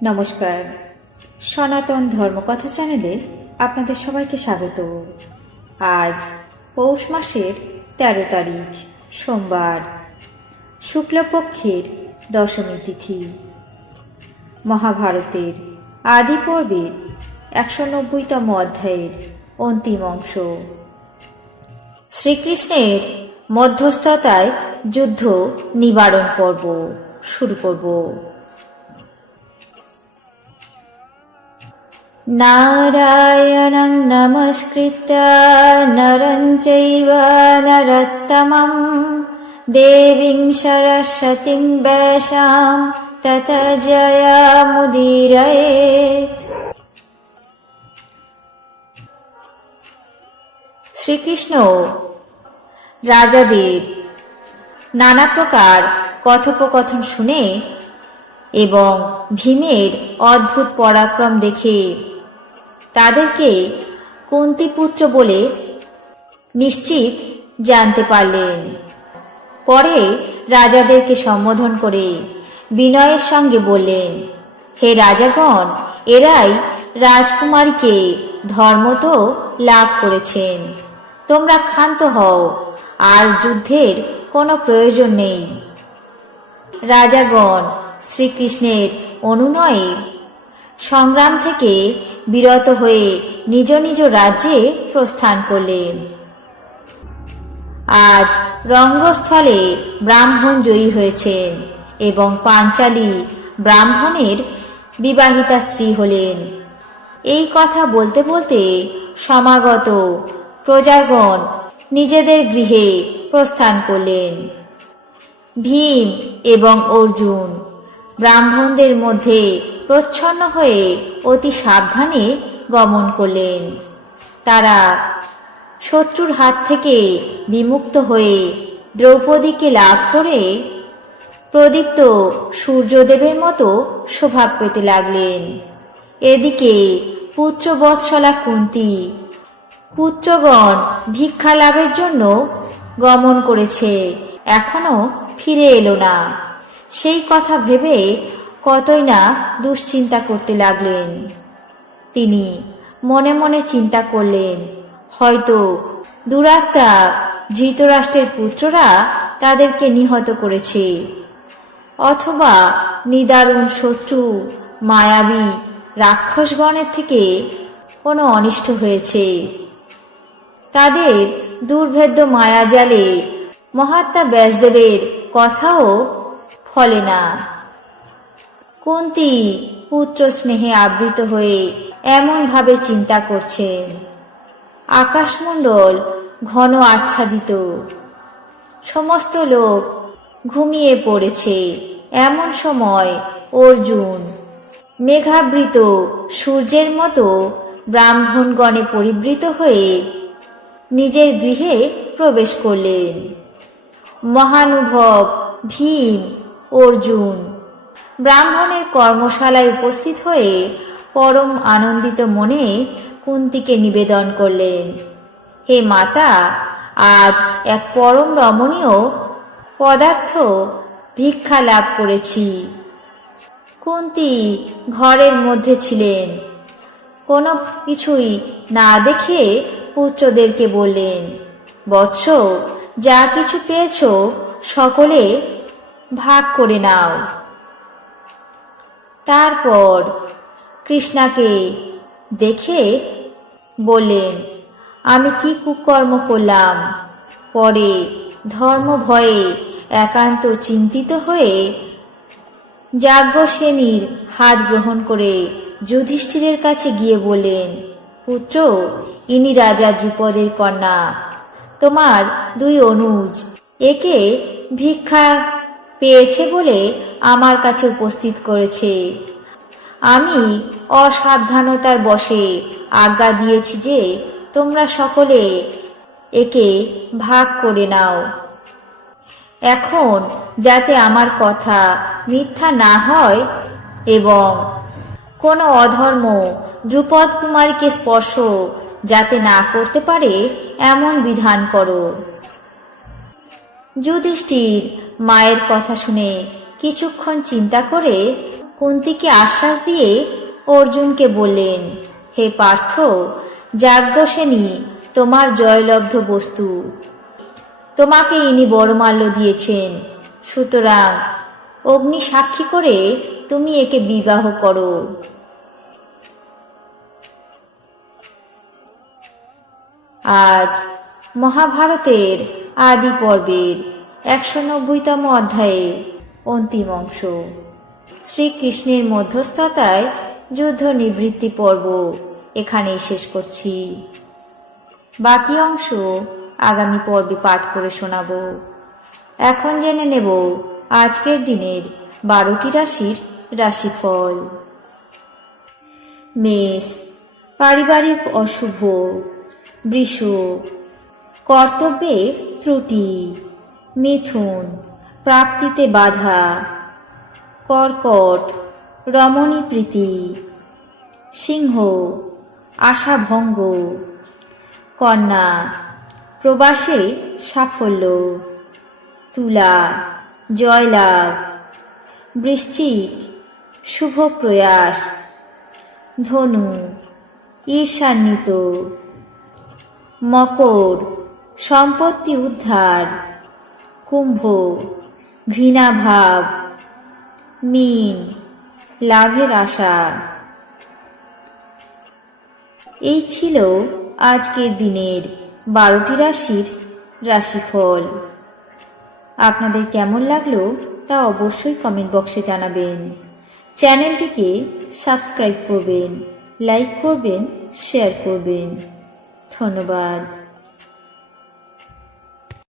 নমস্কার, সনাতন ধর্মকথা চ্যানেলে আপনাদের সবাইকে স্বাগত। আজ পৌষ মাসের 13 তারিখ সোমবার, শুক্লপক্ষের দশমী তিথি। মহাভারতের আদি পর্বের 190তম অধ্যায়ের অন্তিম অংশ। শ্রীকৃষ্ণের মধ্যস্থতায় যুদ্ধ নিবারণ পর্ব শুরু করব। নারায়ণং নমস্কৃত্য নরং চৈব নরোত্তমং দেবীং সরস্বতীং ব্যাসাং ততো জয়মুদীরয়েৎ। শ্রীকৃষ্ণ রাজাদের নানা প্রকার কথোপকথন শুনে এবং ভীমের অদ্ভুত পরাক্রম দেখে তাদেরকে কুন্তিপুত্র বলে নিশ্চিত জানতে পারলেন। পরে রাজাদেরকে সম্বোধন করে বিনয়ের সঙ্গে বললেন, হে রাজাগণ, এরাই রাজকুমারীকে ধর্মত লাভ করেছেন। তোমরা ক্ষান্ত হও, আর যুদ্ধের কোনো প্রয়োজন নেই। রাজাগণ শ্রীকৃষ্ণের অনুনয়ে সংগ্রাম থেকে বিরত হয়ে নিজ নিজ রাজ্যে প্রস্থান করলেন। আজ রঙ্গস্থলে ব্রাহ্মণ জয়ী হয়েছেন এবং পাঞ্চালী ব্রাহ্মণের বিবাহিতা স্ত্রী হলেন। এই কথা বলতে বলতে সমাগত প্রজাগণ নিজেদের গৃহে প্রস্থান করলেন। ভীম এবং অর্জুন ব্রাহ্মণদের মধ্যে প্রচ্ছন্ন হয়ে অতি সাবধানে গমন করলেন। তারা শত্রুর হাত থেকে বিমুক্ত হয়ে দ্রৌপদীকে লাভ করে প্রদীপ্ত সূর্যদেবের মতো শোভা পেতে লাগলেন। এদিকে পুত্রবৎসলা কুন্তী পুত্রগণ ভিক্ষা লাভের জন্য গমন করেছে, এখনো ফিরে এলো না। সেই কথা ভেবে কতই না দুশ্চিন্তা করতে লাগলেন। তিনি মনে মনে চিন্তা করলেন, হয়তো দুরাত্মা ধৃতরাষ্ট্রের পুত্ররা তাদেরকে নিহত করেছে, অথবা নিদারুণ শত্রু মায়াবী রাক্ষসগণের থেকে কোনো অনিষ্ট হয়েছে। তাদের দুর্ভেদ্য মায়াজালে মহাত্মা ব্যাসদেবের কথাও ফলে না। কুন্তী পুত্র স্নেহে আবৃত হয়ে এমন ভাবে চিন্তা করছেন। আকাশমণ্ডল ঘন আচ্ছাদিত, সমস্ত লোক ঘুমিয়ে পড়েছে। এমন সময় অর্জুন মেঘাবৃত সূর্যের মতো ব্রাহ্মণগণে পরিবৃত হয়ে নিজের গৃহে প্রবেশ করলেন। মহানুভব ভীম অর্জুন ব্রাহ্মণের কর্মশালায় উপস্থিত হয়ে পরম আনন্দিত মনে কুন্তীকে নিবেদন করলেন, হে মাতা, আজ এক পরম রমণীয় পদার্থ ভিক্ষা লাভ করেছি। কুন্তী ঘরের মধ্যে ছিলেন। কোনো কিছুই না দেখে পুত্রদেরকে বললেন, বৎস, যা কিছু পেয়েছ সকলে ভাগ করে নাও। তারপর কৃষ্ণাকে দেখে বললেন, আমি কি কুকর্ম করলাম? পরে ধর্ম ভয়ে একান্ত চিন্তিত হয়ে যাজ্ঞসেনীর হাত গ্রহণ করে যুধিষ্ঠিরের কাছে গিয়ে বললেন, পুত্র, ইনি রাজা দ্রুপদের কন্যা, তোমার দুই অনুজ। একে ভিক্ষা পেয়েছে বলে আমার কাছে উপস্থিত করেছে। আমি অসাবধানতার বশে আজ্ঞা দিয়েছি যে তোমরা সকলে একে ভাগ করে নাও। এখন যাতে আমার কথা মিথ্যা না হয় এবং কোনো অধর্ম দ্রুপদ কুমারীকে স্পর্শ যাতে না করতে পারে এমন বিধান করো। যুধিষ্ঠির মায়ের কথা শুনে কিছুক্ষণ চিন্তা করে কুন্তিকে আশ্বাস দিয়ে অর্জুনকে বললেন, হে পার্থ, যাজ্ঞসেনী তোমার জয়লব্ধ বস্তু, তোমাকে ইনি বরমাল্য দিয়েছেন, সুতরাং অগ্নি সাক্ষী করে তুমি একে বিবাহ করো। আজ মহাভারতের আদি পর্বের 190তম অধ্যায়ে অন্তিম অংশ, শ্রীকৃষ্ণের মধ্যস্থতায় যুদ্ধ নিবৃত্তি পর্ব এখানেই শেষ করছি। বাকি অংশ আগামী পর্বে পাঠ করে শোনাব। এখন জেনে নেব আজকের দিনের 12টি রাশির রাশিফল। মেষ, পারিবারিক অশুভ। বৃষ, কর্তব্যে ত্রুটি। মিথুন, প্রাপ্তিতে বাধা। কর্কট, রমণী প্রীতি। সিংহ, আশাভঙ্গ। কন্যা, প্রবাসে সাফল্য। তুলা, জয়লাভ। বৃশ্চিক, শুভ প্রয়াস। ধনু, ঈর্ষান্বিত। মকর, সম্পত্তি উদ্ধার। কুম্ভ, ঘৃণাভাব। মীন, লাভের আশা। এই ছিল আজকের দিনের 12টি রাশির রাশিফল। আপনাদের কেমন লাগলো তা অবশ্যই কমেন্ট বক্সে জানাবেন। চ্যানেলটিকে সাবস্ক্রাইব করবেন, লাইক করবেন, শেয়ার করবেন। ধন্যবাদ।